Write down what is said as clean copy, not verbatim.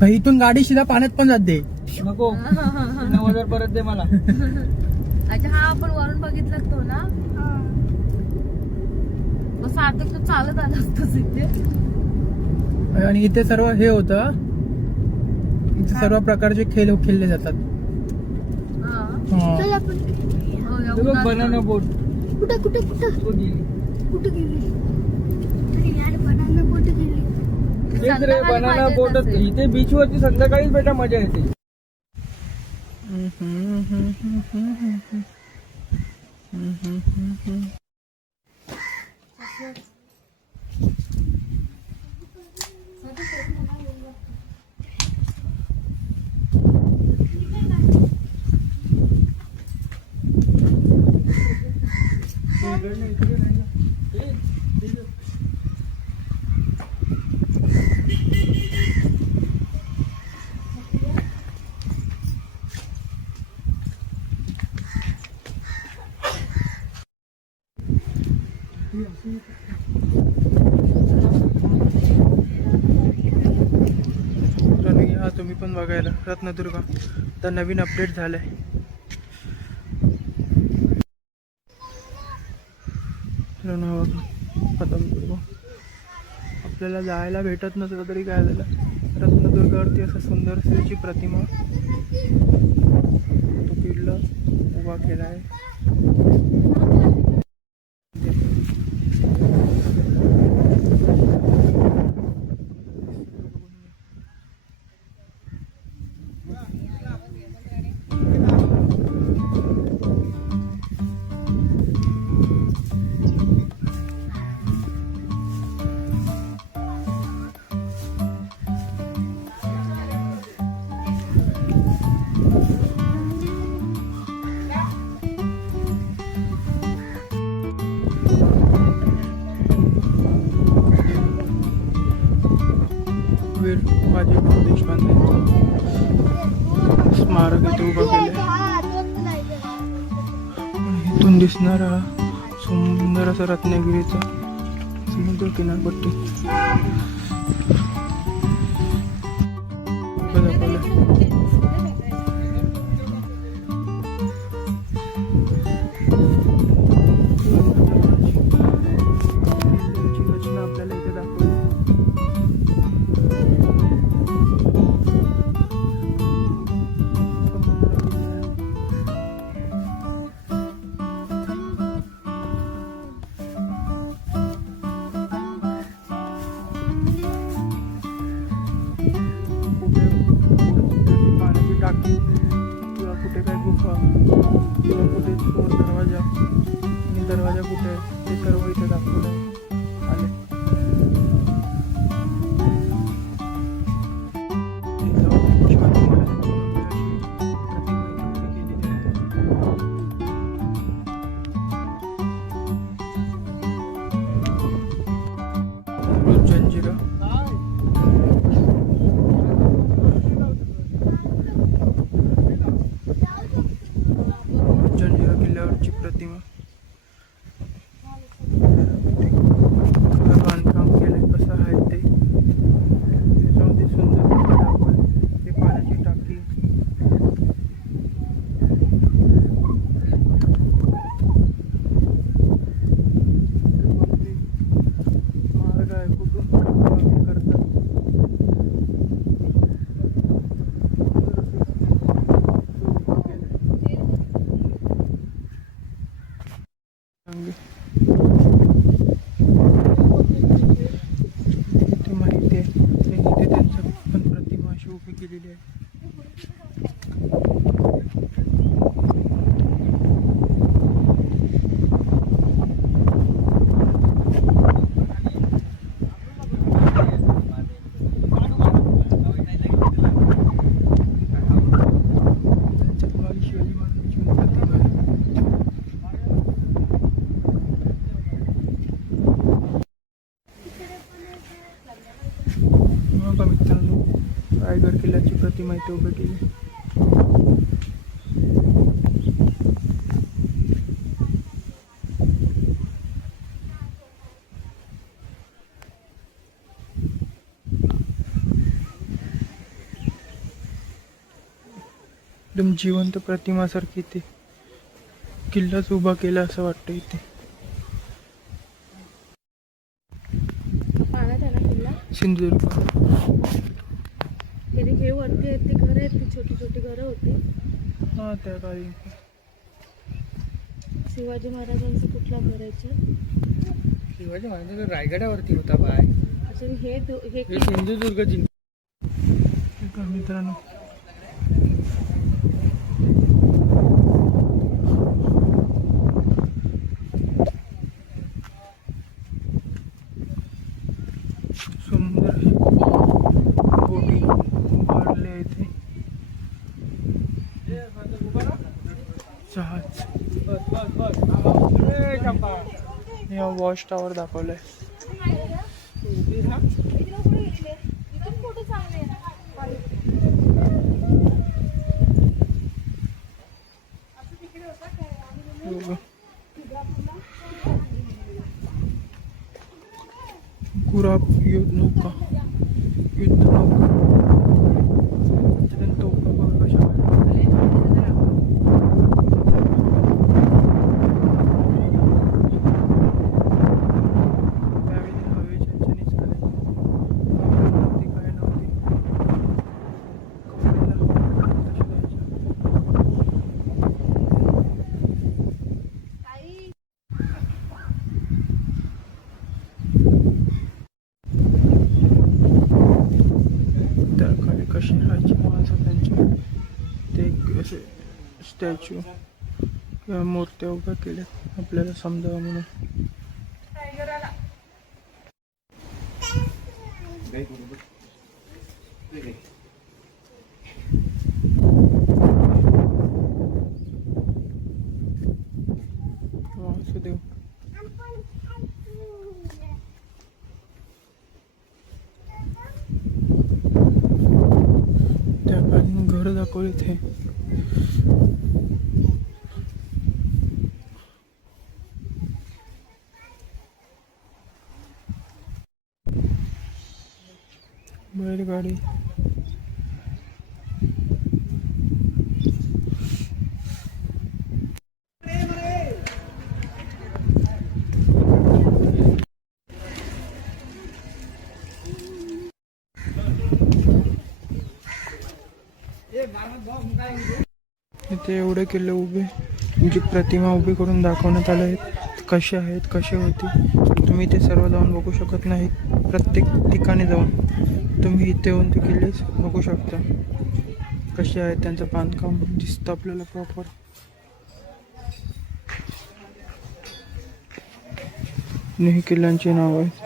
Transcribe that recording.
भाई इथून गाडी शिदा पाण्यात पण जाते. नको 9000 परत दे मला. अच्छा हा आपण वरून बघितलं तो ना. मग सार्थक तू चालत आला असतोस इथे. आणि इथे सर्व हे होतं, इथे सर्व प्रकारचे खेळ खेळले जातात. चल आपण हे बघ बनाना बोट. कुठं कुठं कुठं तो गेली. कुठं गेली? अरे यार बनाना बोट गेली. तेच रे बनाना बोट. इथे बीच वरती संध्याकाळीच बेटा मजा येते. या तुम्ही पण बघायला रत्नदुर्ग तर नवीन अपडेट झालंय. रत्नदुर्ग आपल्याला जायला भेटत नसलं तरी काय झालं, रत्नदुर्गावरती असं सुंदर श्रीची प्रतिमा तो किल्ला उभा केला आहे. वीर बाजीराव देशपांडे स्मारक इथे उभं केलंय. इथून दिसणारा सुंदर असा रत्नागिरीचा समुद्र किनारपट्टी रचना आपल्याला इथे दाखवली. पाण्याची टाकी किंवा कुठे काय गुफा किंवा कुठे दरवाजा आणि दरवाजा कुठे आहे ते सर्व इथे दाखवलं आले. शिवाजी महाराजांची जंजिरा जंजिरा किल्ल्यावरची प्रतिमा बांधकाम केलंय कसं आहे ते त्याच्यामध्ये सुंदर दाखवलं. ते पाण्याची टाकी मार्ग आहे कुठून करतात. इथे माहिती आहे इथे त्यांचं पण प्रतिमा अशी उभी केलेली आहे. त्यांच्यात मागे शिवाजी महाराजांची प्रतिमा आहे. मित्रांनो रायगड किल्ल्याची प्रतिमा इथे उभी केली. एकदम जिवंत प्रतिमासारखी इथे किल्लाच उभा केला असं वाटतं इथे. पाण्यात आहे ना किल्ला. सिंधुदुर्ग. हे वरती आहेत ते घर आहेत, ती छोटी छोटी घरं होती. हा त्या काळी शिवाजी महाराजांचं कुठला घर आहे? शिवाजी महाराजांचा रायगडावरती होता बाय. अजून हे हे सिंधुदुर्ग जिल्हा. का मित्रांनो सुंदर बोटी उभारले इथे. जहाज. या वॉच टॉवर दाखवलंय. गुराब युद्ध नौका. त्याच्यात तोफा बघा कशा आहेत. त्यावेळी हवेच्या ह्याच्याने चालायची. कपडे नव्हती, काय नव्हती. कपड्याला हवा तशी द्यायची. त्या काळी कशी राहायची माणसं त्यांच्या ते असे स्टॅच्यू किंवा मूर्त्या उभ्या केल्या आपल्याला समजावं म्हणून. वासुदेव. त्या काळी घर दाखवले ते. बैलगाडी. इथे एवढे किल्ले उभे म्हणजे प्रतिमा उभी करून दाखवण्यात आल्या आहेत. कसे आहेत, कसे होते, तुम्ही ते सर्व जाऊन बघू शकत नाही. प्रत्येक ठिकाणी जाऊन तुम्ही इथे येऊन ते किल्ले बघू शकता कसे आहेत. त्यांचं बांधकाम दिसतं आपल्याला प्रॉपर. ही किल्ल्यांची नाव आहेत.